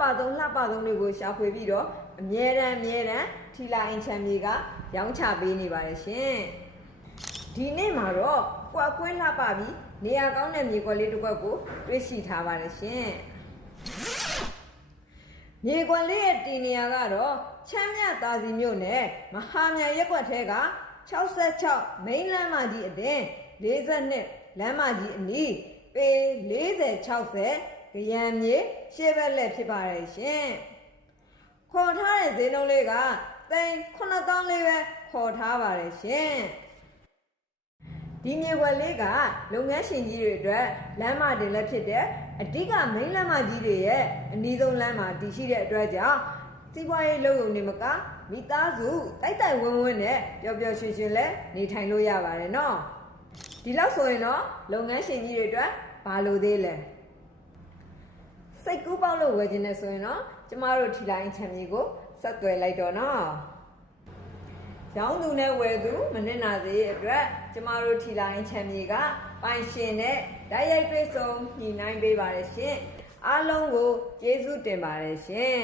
ပသုံးတွေကိုရှာဖွေပြီးတော့အမြဲတမ်းထီလာအိမ်ချမ်းမြေကရောင်းချပေးနေပါတယ်ရှင်ဒီနေ့မှာတော့ကွက်ကွင်းလှပပြီးနေရာကောင်းတဲ့မြေကွက်လေးတစ်ကွက်ကိုတွေ့ရှိထားပါတယ်ရှင်မြေကွက်လေးရဲ့တည်နေရာကတော့ချမ်းမြသာစီမြို့နယ်မဟာမြိုင်ရပ်ကွက်ထဲက66မိန်းလမ်းမကြီးအတင်း42လမ်းမကြီးအနီးပေ40-60ကြံမြေရှေ့ဘက်လက်ဖြစ်ပါတယ်ရှင်ခေါ်ထားတဲ့ဈေးနှုန်းလေးကသိန်း9000လေးပဲခေါ်ထားပါတယ်ရှင်ဒီမြေကွက်လေးကလုပ်ငန်းရှင်ကြီးတွေအတွက်လမ်းမတင်လက်ဖြစ်တဲ့အဓိကမိန်းလမ်းမကြီးတွေရဲ့အနည်းဆုံးလမ်းမှာတည်ရှိတဲ့အတွက်ကြောင့်စီးပွားရေးလုပ်ရုံနေမကမိသားစုတိုက်ဝန်းနဲ့ပျော်ပျော်ရွှင်ရွှင်လည်းနေထိုင်လို့ရပါတယ်နော်ဒီလောက်ဆိုရင်တော့လုပ်ငန်းရှင်ကြီးတွေအတွက်ဘာလို့သေးလဲစိတ်ကူးပေါက်လို့ဝယ်ခြင်းနဲ့ဆိုရင်တော့ကျမတို့ထီလိုက်ချမ်းမြေကိုဆက်သွယ်လိုက်တော့နော်ရောင်းသူနဲ့ဝယ်သူမနစ်နာစေအတွက်ကျမတို့ထီလိုက်ချမ်းမြေကပိုင်ရှင်နဲ့ဓာတ်ရိုက်တွေ့ဆုံညှိနှိုင်းပေးပါတယ်ရှင်အားလုံးကိုကျေးဇူးတင်ပါတယ်ရှင်